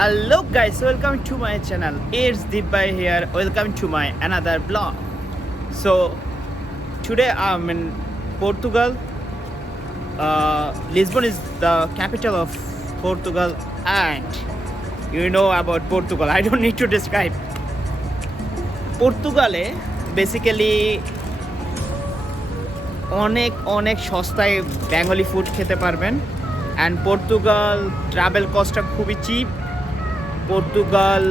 Hello guys, welcome to my channel. It's Deepai here. Welcome to my another vlog. So today I'm in Portugal. Lisbon is the capital of Portugal, and you know about Portugal. I don't need to describe. পর্তুগালে basically অনেক সস্তায় Bengali food খেতে পারবেন। And Portugal travel কস্টটা খুবই chip. Portugal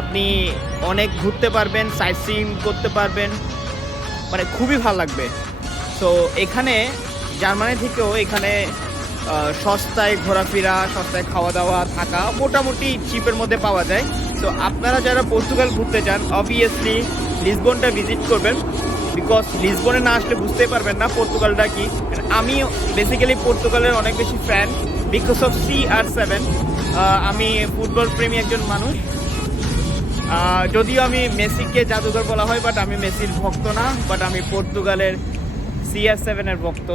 আপনি অনেক ঘুরতে পারবেন, সাইট সিইং করতে পারবেন, মানে খুবই ভালো লাগবে। সো এখানে জার্মানি থেকেও এখানে সস্তায় ঘোরাফেরা, সস্তায় খাওয়া দাওয়া, থাকা মোটামুটি চিপের মধ্যে পাওয়া যায়। সো আপনারা যারা পর্তুগাল ঘুরতে চান অবভিয়াসলি লিসবনটা ভিজিট করবেন, বিকজ লিসবনে না আসলে বুঝতেই পারবেন না পর্তুগালটা কি। আমি বেসিক্যালি পর্তুগালের অনেক বেশি ফ্যান বিকজ অফ CR7। আমি ফুটবল প্রেমী একজন মানুষ। যদিও আমি মেসিকে জাদুঘর বলা হয়, বাট আমি মেসির ভক্ত না, বাট আমি পর্তুগালের CR7-এর ভক্ত।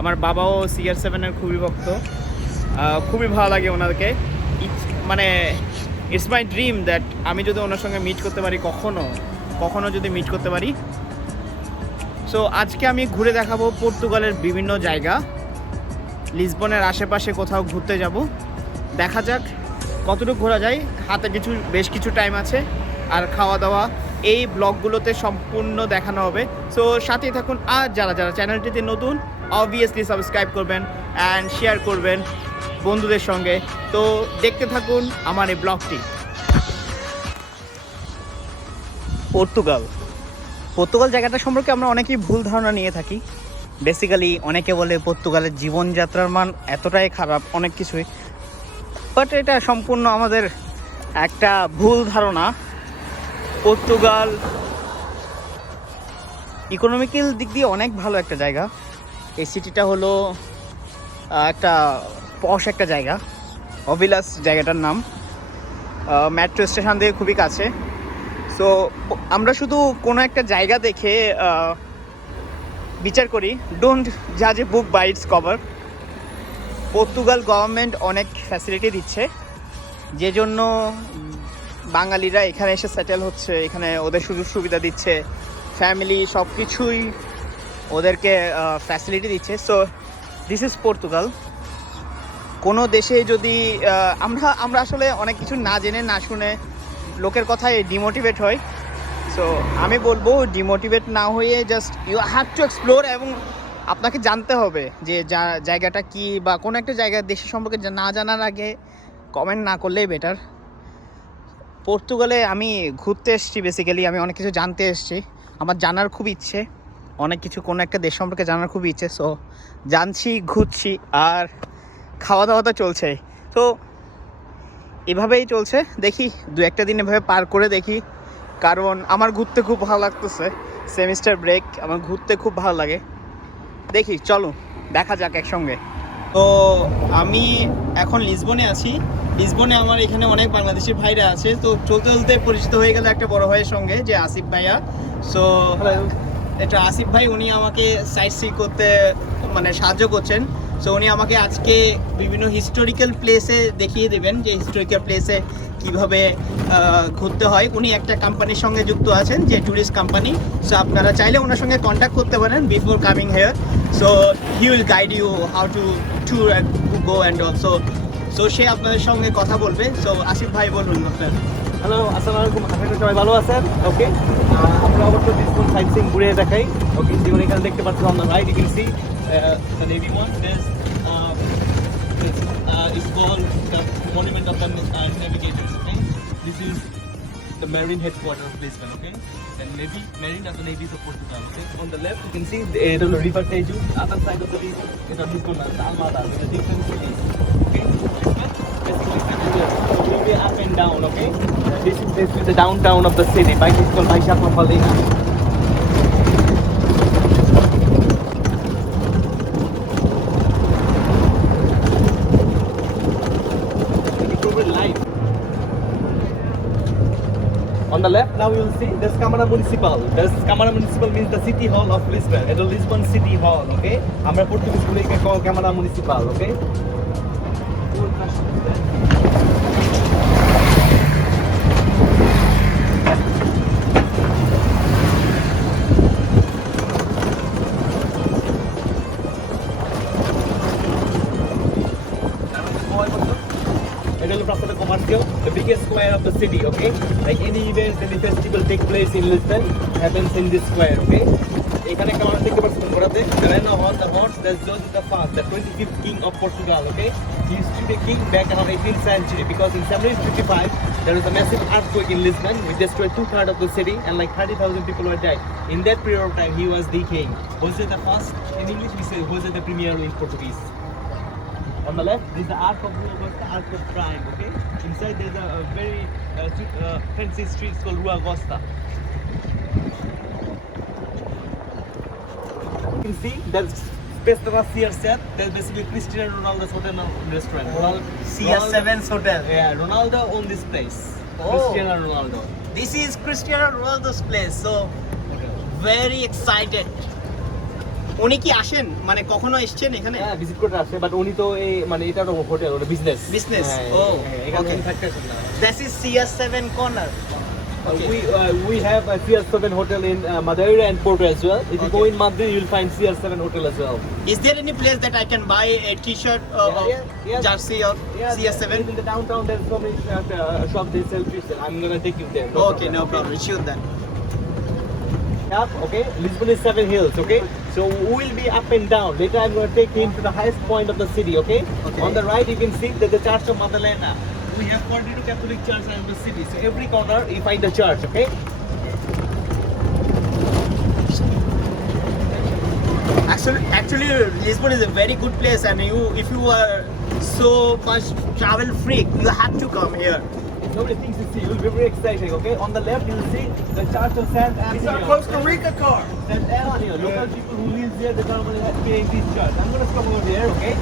আমার বাবাও CR7-এর খুবই ভক্ত। খুবই ভালো লাগে ওনাকে। মানে ইটস মাই ড্রিম দ্যাট আমি যদি ওনার সঙ্গে মিট করতে পারি, কখনো যদি মিট করতে পারি। সো আজকে আমি ঘুরে দেখাবো পর্তুগালের বিভিন্ন জায়গা। লিসবনের আশেপাশে কোথাও ঘুরতে যাব, দেখা যাক কতটুকু ঘোরা যায়। হাতে বেশ কিছু টাইম আছে, আর খাওয়া দাওয়া এই ব্লগগুলোতে সম্পূর্ণ দেখানো হবে। সো সাথেই থাকুন। আর যারা চ্যানেলটিতে নতুন অবভিয়াসলি সাবস্ক্রাইব করবেন অ্যান্ড শেয়ার করবেন বন্ধুদের সঙ্গে। তো দেখতে থাকুন আমার এই ব্লগটি। পর্তুগাল জায়গাটা সম্পর্কে আমরা অনেকেই ভুল ধারণা নিয়ে থাকি। বেসিক্যালি অনেকে বলে পর্তুগালের জীবনযাত্রার মান এতটাই খারাপ, অনেক কিছুই, বাট এটা সম্পূর্ণ আমাদের একটা ভুল ধারণা। পর্তুগাল ইকোনমিক্যাল দিক দিয়ে অনেক ভালো একটা জায়গা। এই সিটিটা হলো একটা পশ একটা জায়গা, অভিলাস জায়গাটার নাম। মেট্রো স্টেশন থেকে খুবই কাছে। সো আমরা শুধু কোনো একটা জায়গা দেখে বিচার করি, ডোন্ট জাজ a book by its cover. Portugal government অনেক ফ্যাসিলিটি দিচ্ছে, যে জন্য বাঙালিরা এখানে এসে সেটেল হচ্ছে, এখানে ওদের সুযোগ সুবিধা দিচ্ছে, ফ্যামিলি সব কিছুই ওদেরকে ফ্যাসিলিটি দিচ্ছে। So this is Portugal. কোনো দেশে যদি আমরা আসলে অনেক কিছু না জেনে না শুনে লোকের কথায় ডিমোটিভেট হয়। সো আমি বলবো ডিমোটিভেট না হয়ে just you have to explore, এবং আপনাকে জানতে হবে যে জায়গাটা কি, বা কোনো একটা জায়গার দেশের সম্পর্কে না জানার আগে কমেন্ট না করলেই বেটার। পর্তুগালে আমি ঘুরতে এসেছি, বেসিক্যালি আমি অনেক কিছু জানতে এসেছি। আমার জানার খুব ইচ্ছে, অনেক কিছু কোনো একটা দেশ সম্পর্কে জানার খুব ইচ্ছে। সো জানছি, ঘুরছি, আর খাওয়া দাওয়া তো চলছে। তো এভাবেই চলছে, দেখি দু একটা দিন এভাবে পার করে দেখি, কারণ আমার ঘুরতে খুব ভালো লাগতেছে। সেমিস্টার ব্রেক, আমার ঘুরতে খুব ভালো লাগে। দেখি, চলো দেখা যাক একসঙ্গে। তো আমি এখন লিসবনে আছি। লিসবনে আমার এখানে অনেক বাংলাদেশি ভাইরা আছে। তো চলতে চলতে পরিচিত হয়ে গেল একটা বড় ভাইয়ের সঙ্গে, যে আসিফ ভাইয়া। সো এটা আসিফ ভাই, উনি আমাকে সাইট সি করতে মানে সাহায্য করছেন। সো উনি আমাকে আজকে বিভিন্ন হিস্টোরিক্যাল প্লেসে দেখিয়ে দেবেন, যে হিস্টোরিক্যাল প্লেসে কীভাবে ঘুরতে হয়। উনি একটা কোম্পানির সঙ্গে যুক্ত আছেন, যে ট্যুরিস্ট কোম্পানি। সো আপনারা চাইলে ওনার সঙ্গে কন্ট্যাক্ট করতে পারেন before coming here. So he will guide you how to tour and go and also. So সে আপনাদের সঙ্গে কথা বলবে। সো আসিফ ভাই, বলুন আপনার। হ্যালো, আসসালামু আলাইকুম। আপনারা সবাই ভালো আছেন? ওকে, আমরা অবশ্যই লিসবন সাইট সিইং ঘুরে দেখাই। ওকে, যেমন এখানে দেখতে পাচ্ছেন on the right you can see the navy one. It's called the Monument of the Navigators. Okay, this is the Marine headquarters of Lisbon. Okay, and Marine of the Navy of Portugal. Okay, on the left you can see the River Tejo. Other side of the river is the Lisbon, Almada, with the different cities. Okay, basically we up and down. Okay, this is the downtown of the city. By it's called Baixada Mafalda. On the left, now you will see there's Câmara Municipal. Câmara Municipal means the city hall of Lisbon. It's a Lisbon city hall, okay? আমরা Portuguese বলে Câmara Municipal, okay? এটা হলো Praça da Comercio, the biggest square of the city, okay? Like any event, any festival take place in Lisbon happens in this square, okay? এখানে কেমন দেখতে পাচ্ছেন ঘোরাতে Reino the horse, that's Joseph the First, the 25th king of Portugal, okay? He used to be a king back around 18th century because in 1755 there was a massive earthquake in Lisbon which destroyed 2/3 of the city and like 30,000 people were died. In that period of time, he was the king. Jose the First, in English we say Jose the Primeiro in Portuguese. On the left, this is the Arc of Rua Augusta, Arc of Triumph, okay? Inside there's a very fancy street called Rua Augusta. You can see there's space that was here set. There's basically Cristiano Ronaldo's hotel and restaurant. CR7's hotel. Yeah, Ronaldo owned this place. Oh. Cristiano Ronaldo. This is Cristiano Ronaldo's place, so very excited. উনি কি আসেন মানে কখনো এসেছেন এখানে? হ্যাঁ visit করতে আসে বাট উনি তো এই মানে এটা তো হোটেল ওটা বিজনেস বিজনেস ও এখানে ওকে থাকতেছেন না this is CR7 corner we have a CR7 hotel in Madeira and Porto as well. If you go in Madrid, you'll find CR7 hotel as well. Is there any place that I can buy a t-shirt yeah. jersey or CR7? In the downtown, there's so many shops they sell t-shirts. I'm gonna take you there. Okay, no problem. Shoot that. Up, okay. Lisbon is 7 hills, okay. So we'll be up and down. Later, I'm gonna take him to the highest point of the city, okay. On the right, you can see that the Church of Madalena. We have 42 Catholic churches in the city. So every corner, you find a church, okay. Actually, Lisbon is a very good place, and if you are so much travel freak, you have to come here. So many things to see. You'll be very exciting, okay? On the left, you'll see the Church of San Antonio. It's our Costa Rica car. San Antonio. Local people who live there, they normally have to in this church. I'm gonna stop over there, okay?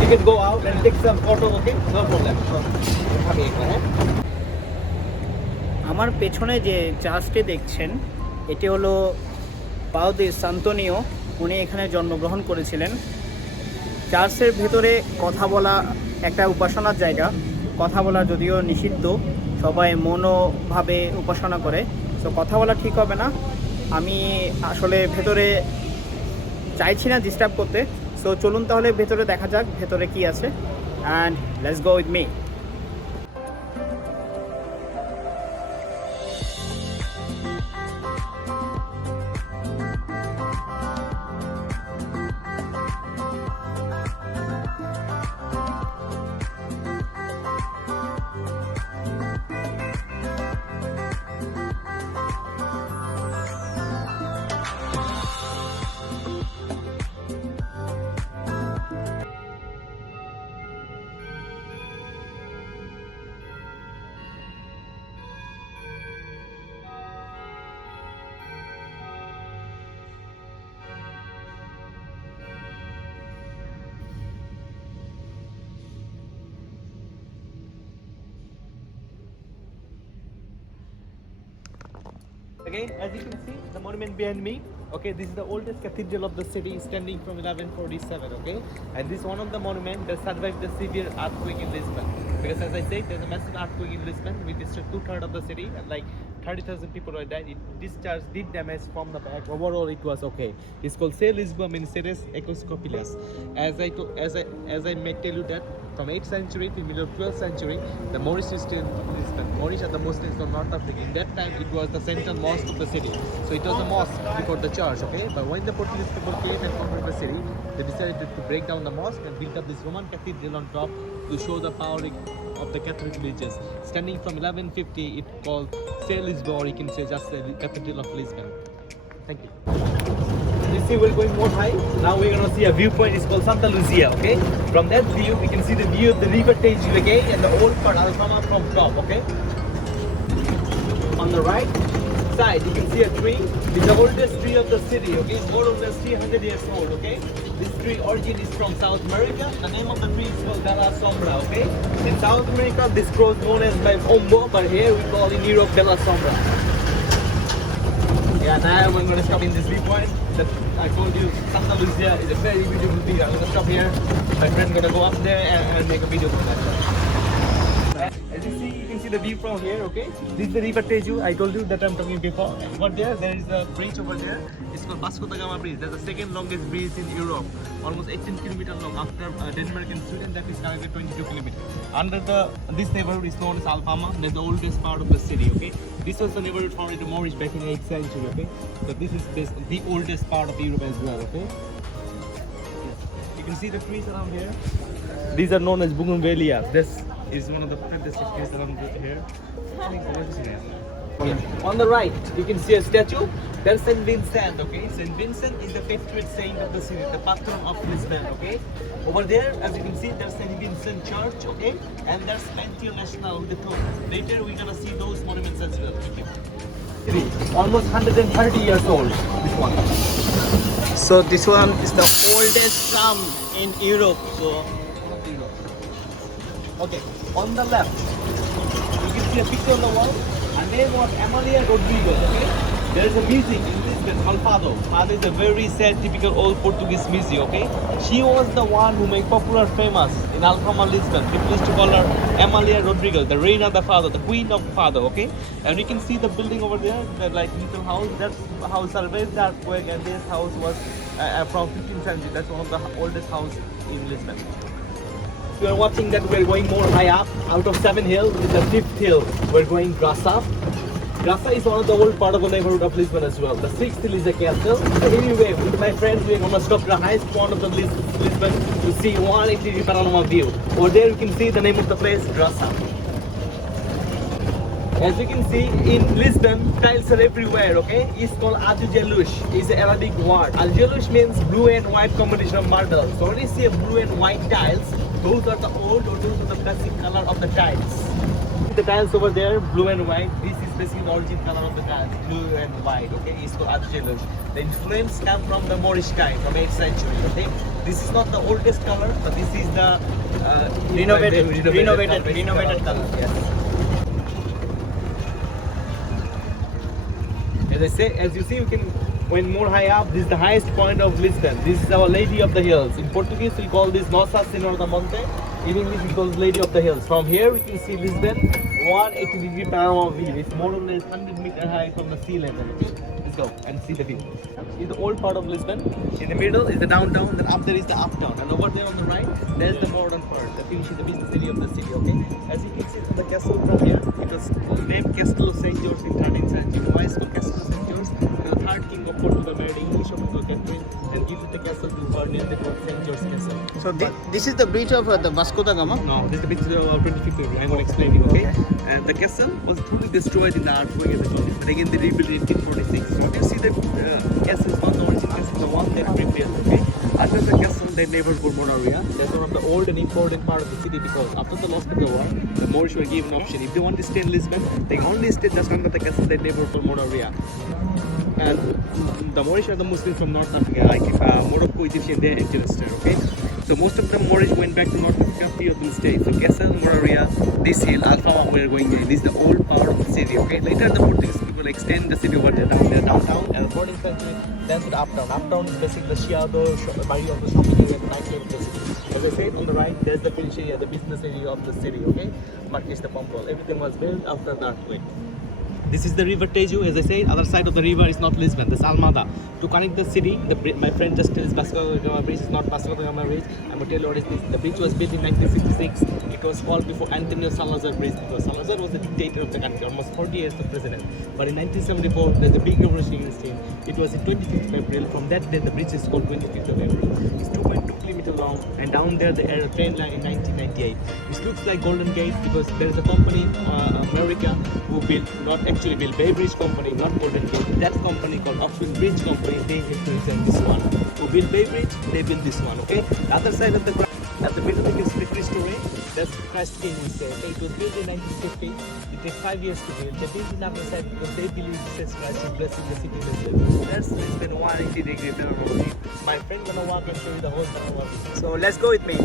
You can go out and take some photo, okay? No problem. আমার পেছনে যে চার্চটি দেখছেন এটি হলো পাও দে সান্তোনিও, উনি এখানে জন্মগ্রহণ করেছিলেন। চার্চের ভেতরে কথা বলা একটা উপাসনার জায়গা, কথা বলা যদিও নিষিদ্ধ, সবাই মনোভাবে উপাসনা করে, তো কথা বলা ঠিক হবে না। আমি আসলে ভেতরে চাইছি না ডিস্টার্ব করতে, সো চলুন তাহলে ভেতরে দেখা যাক ভেতরে কি আছে, and let's go with me. Okay, as you can see, the monument behind me, okay, this is the oldest cathedral of the city, standing from 1147, okay? And this is one of the monuments that survived the severe earthquake in Lisbon. Because as I said, there's a massive earthquake in Lisbon, which destroyed 2/3 of the city, and like 30,000 people were died. This church did damage from the back. Overall, it was okay. It's called Se Lisboa means Seres Episcopalias. As I may tell you that from 8th century to middle of 12th century, the Moorish used to in Lisbon. Moorish are the Muslims from North Africa. In that time, it was the central mosque of the city. So it was a mosque before the church, okay? But when the Portuguese people came and conquered the city, they decided to break down the mosque and build up this Roman cathedral on top to show the power of the Catholic religions. Standing from 1150, it's called Se Lisboa, or you can say just the Cathedral of Lisbon. Thank you. You see, we're going more high. Now we're gonna see a viewpoint. It's called Santa Lucia. Okay. From that view, we can see the view of the River Tejo again and the old part Alfama from top. Okay. On the right side, you can see a tree. It's the oldest tree of the city. Okay, more or less 300 years old. Okay. This tree origin is from South America. The name of the tree is called Bella Sombra. Okay. In South America, this grows known as by Ombo, but here we call in Europe Bella Sombra. Yeah, now we're going to stop in this viewpoint that I told you. Santa Lucia is a very beautiful view. I'm going to stop here. My friend's going to go up there and make a video for that. As you see, you can see the view from here, okay? This is the River Tejo. I told you that I'm talking before. Over there is a bridge over there. It's called Vasco da Gama Bridge. That's the second longest bridge in Europe. Almost 18 kilometers long. After Denmark and Sweden, that is connected 22 kilometers. under this neighborhood is known as Alfama. That's the oldest part of the city. Okay, this was the neighborhood founded in Moorish back in the 8th century. Okay, so this is the oldest part of Europe as well. Okay, you can see the trees around here. These are known as bougainvillea. This is one of the fantastic trees around here. Okay. On the right, you can see a statue. There's Saint Vincent. Okay, Saint Vincent is the patron saint of the city, the patron of Lisbon. Okay, over there, as you can see, there's Saint Vincent Church. Okay, and there's Pantheon National with the tomb. Later, we're gonna see those monuments as well. Okay. Almost 130 years old. This one. So this one is the oldest tram in Europe. So okay, on the left, you can see a picture on the wall. Her name was Amalia Rodrigues. Okay, there is a music in Lisbon called Fado. Fado is a very sad, typical old Portuguese music. Okay, she was the one who made popular, famous in Alfama, Lisbon. People used to call her Amalia Rodrigues, the Reina da Fado, the Queen of Fado. Okay, and you can see the building over there, the like little house. That's how Salvador Darqueg, and this house was from 15th century. That's one of the oldest house in Lisbon. We are watching that we're going more high up. Out of 7 hills, this is the 5th hill. We're going Graça. Graça is one of the old part of the neighborhood of Lisbon as well. The 6th hill is a castle. Anyway, with my friends, we're gonna stop the highest point of the Lisbon to see 180 panorama view. Over there, you can see the name of the place, Graça. As you can see, in Lisbon, tiles are everywhere, okay? It's called azulejo. It's an Arabic word. Azulejo means blue and white combination of marble. So when you see a blue and white tiles, those are the old or those are the basic color of the tiles. The tiles over there, blue and white, this is basically the origin color of the tiles, blue and white, okay? It's called azulejo. The influence comes from the Moorish time, from 8th century, okay? This is not the oldest color, but this is the renovated color. Yes. As you see, you can, when more high up, this is the highest point of Lisbon. This is Our Lady of the Hills. In Portuguese, we call this Nossa Senhora da Monte. In English, we call it Lady of the Hills. From here, we can see Lisbon, 180-degree panorama view. It's more or less 100 meters high from the sea level. Let's go and see the view. In the old part of Lisbon, in the middle is the downtown, then up there is the uptown. And over there on the right, there's the modern part, the finish, the business city of the city, okay? As you can see from the castle from here, it was named Castelo St. George in 13th century. Why is it called Castelo St. George? The third king of Portugal married English official Catherine and gives it the castle to her named it St. George Castle. So this is the bridge of the Vasco da Gama? No, this is the bridge of 25th February. I'm going to explain it, okay? And the castle was totally destroyed in the earthquake at the time. But again, they rebuilt it in 1846. So you see the castle is not the original castle, the one that rebuilt, okay? Under the castle, they never put Monaria. That's one of the old and important part of the city because after the loss of the war, the Moorish were given an option. If they want to stay in Lisbon, they can only stay just under the castle, they never put Monaria. And the Moorish are the Muslims from North Africa, like Morocco, Egyptian, they're interested, okay? So most of the Moorish went back to North Africa, few of them stayed. So Castle, Moraria, this hill, Alfama, we're going in. This is the old part of the city, okay? Later the Portuguese people extend the city over there, down there, downtown, and the 14th century, then to the uptown. Uptown is basically the Chiado, Barrio of the shopping area, the nightclub of the city. As I said, on the right, there's the finish area, the business area of the city, okay? Marquês de Pombal. Everything was built after the earthquake. This is the river Tejo, as I said. Other side of the river is not Lisbon, that's Almada. To connect the city, my friend just tells Vasco da Gama Bridge is not Vasco da Gama Bridge. I'm going to tell you what is this. The bridge was built in 1966. It was called before Antonio Salazar Bridge because Salazar was the dictator of the country, almost 40 years the president. But in 1974, there's a big revolution in this team. It was in 25th of April. From that day, the bridge is called 25th of April. It's 2.2 kilometers long, and down there, the train line in 1998. It looks like Golden Gate because there is a company, America, who built, not actually built, Bay Bridge Company, not Golden Gate. That company called Oxford Bridge Company, they have to design this one. Who built Bay Bridge, they built this one, okay? The other side of the ground, at the middle, you can see the Cristo Rey. That's Christ King, we say. Okay? It was built in 1950. It took 5 years to build. They built it up inside because they believe Jesus Christ is blessing the city Lisbon. That's Lisbon 180-degree panorama. My friend gonna walk and show you the whole panorama. So let's go with me.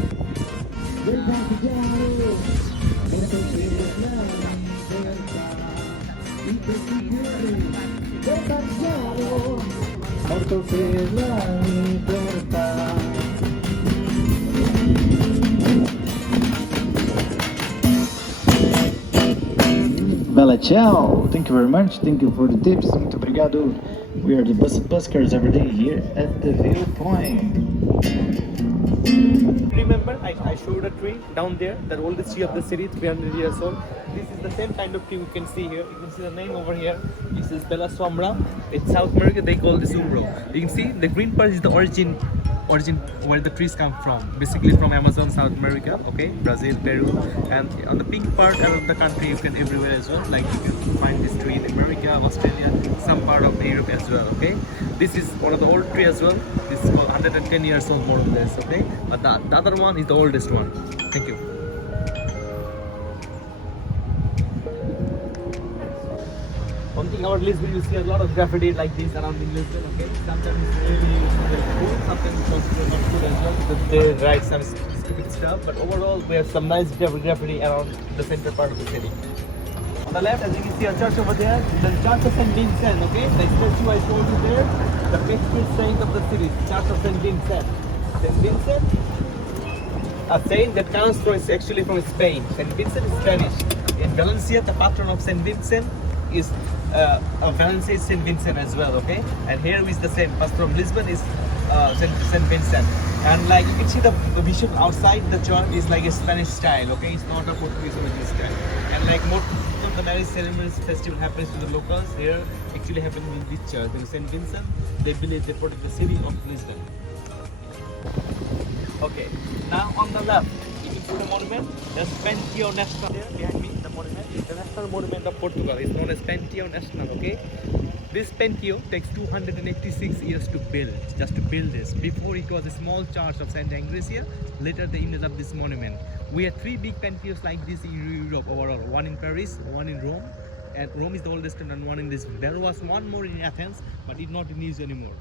Bella ciao! Thank you very much. Thank you for the tips. Muito obrigado. We are the buskers every day here at the viewpoint. Remember, I like I showed a tree down there, the oldest tree of the city, 300 years old. This is the same kind of tree you can see here. You can see the name over here. This is Bella Sombra. In South America, they call this umbro. You can see the green part is the origin where the trees come from, basically from Amazon, South America, okay, Brazil, Peru, and on the pink part of the country you can everywhere as well, like you can find this tree in America, Australia, some part of Europe as well, okay. This is one of the old tree as well. This is about 110 years old more or less, okay, but the other one is the oldest one. Thank you. One thing about Lisbon, you see a lot of graffiti like this around in Lisbon, okay? Sometimes it's really cool, sometimes it's also not good as well because they write some stupid stuff, but overall we have some nice graffiti around the center part of the city. On the left, as you can see a church over there, the Church of St. Vincent, okay? The statue I showed you there, the patron saint of the city, Church of St. Vincent. St. Vincent, a saint that comes from, is actually from Spain. St. Vincent is Spanish. In Valencia, the patron of St. Vincent is Valencia is St. Vincent as well, okay? And here is the same, but from Lisbon is St. Vincent. And like you can see the vision outside the church is like a Spanish style, okay? It's not a Portuguese or English style. And like most of the marriage ceremonies festival happens to the locals, here actually happens in this church. In St. Vincent, they believe they protect the city of Lisbon. Okay, now on the left, you can see the monument. There's Panteão Nacional there behind me. The monument is the national monument of Portugal. It's known as Panteão Nacional. Okay, this Panteão takes 286 years to build. Just to build this. Before it was a small church of Santa Ingresia. Later they ended up this monument. We have 3 big Panteons like this in Europe overall. One in Paris, one in Rome, and Rome is the oldest, and one in this. There was one more in Athens, but it's not in use anymore.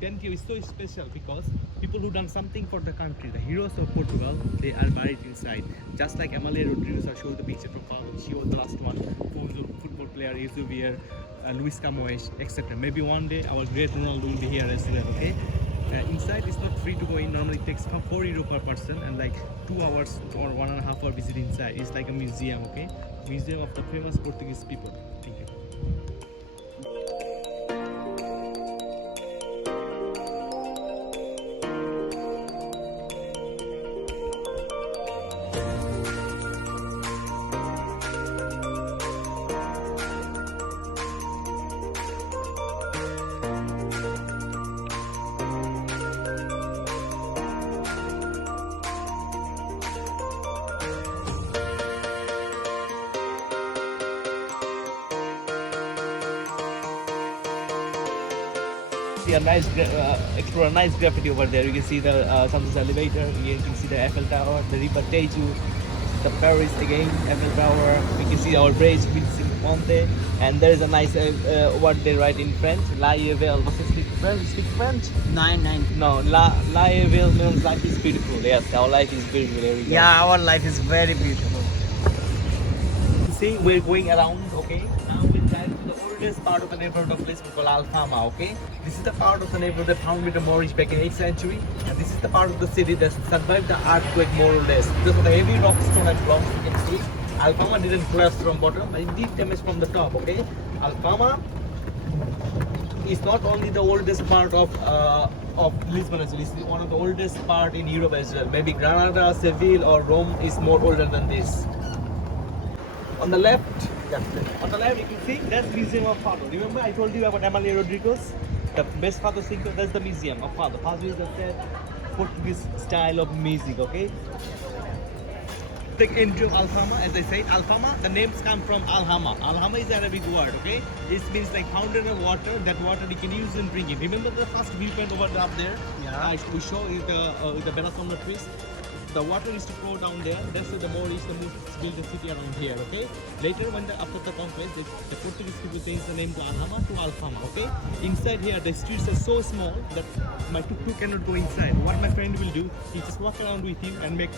Panteão is so special because people who done something for the country, the heroes of Portugal, they are buried inside. Just like Amália Rodrigues, I showed the picture from Paulo. She was the last one. Football player, Eusebio, Luis Camões, etc. Maybe one day our great Ronaldo will be here as well. Okay. Inside it's not free to go in. Normally it takes €4 per person and like 2 hours or 1.5 hour visit inside. It's like a museum. Okay, museum of the famous Portuguese people. Thank you. See a nice, explore a nice graffiti over there. You can see the Santos elevator. You can see the Eiffel Tower, the Riva Tejo, the Paris again, Eiffel Tower. We can see our bridge, Vincent Ponte, and there is a nice what they write in French. La Ville. What's it speak French? Speak French? Nine. No, La Ville means life is beautiful. Yes, our life is beautiful. There we go. Yeah, our life is very beautiful. See, we're going around, okay? Now we're driving to the oldest part of the neighborhood of Lisbon called Alfama, okay? This is the part of the neighborhood that found with the Moorish back in 8th century, and this is the part of the city that survived the earthquake more or less. Because of the heavy rock stone and blocks you can see, Alfama didn't collapse from bottom, but it did damage from the top, okay? Alfama is not only the oldest part of Lisbon as well, it's one of the oldest part in Europe as well. Maybe Granada, Seville or Rome is more older than this. On the left, you can see that's Museum of Fado. Remember I told you about Amália Rodrigues? The best Fado singer, that's the Museum of Fado. Fado is the Portuguese style of music, okay? The entry of Alfama, as I said, Alfama, the names come from Alhama. Alhama is an Arabic word, okay? It means like fountain of water, that water you can use and drink it. Remember the first viewpoint over up there? Yeah. We show you the Bella Sombra trees. The water is to flow down there. That's why the Moorish built the city around here. Okay. Later, after the conquest, the Portuguese people changed the name to Alhama to Alfama. Okay. Inside here, the streets are so small that my tuk-tuk cannot go inside. What my friend will do, he just walk around with you and make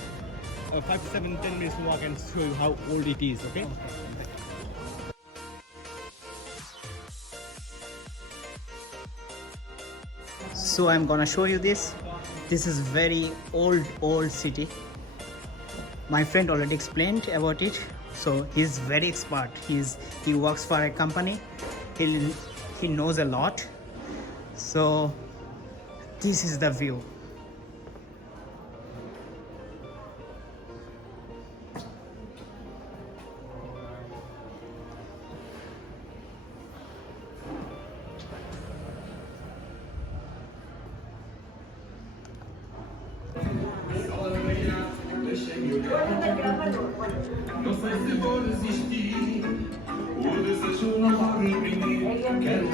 5 to 7, 10 minutes walk and show you how old it is. Okay. So I'm gonna show you this. This is very old city. My friend already explained about it, so he's very expert. He works for a company. He knows a lot. So this is the view. Não sei se vou resistir. O desejo não abre em mim. Quero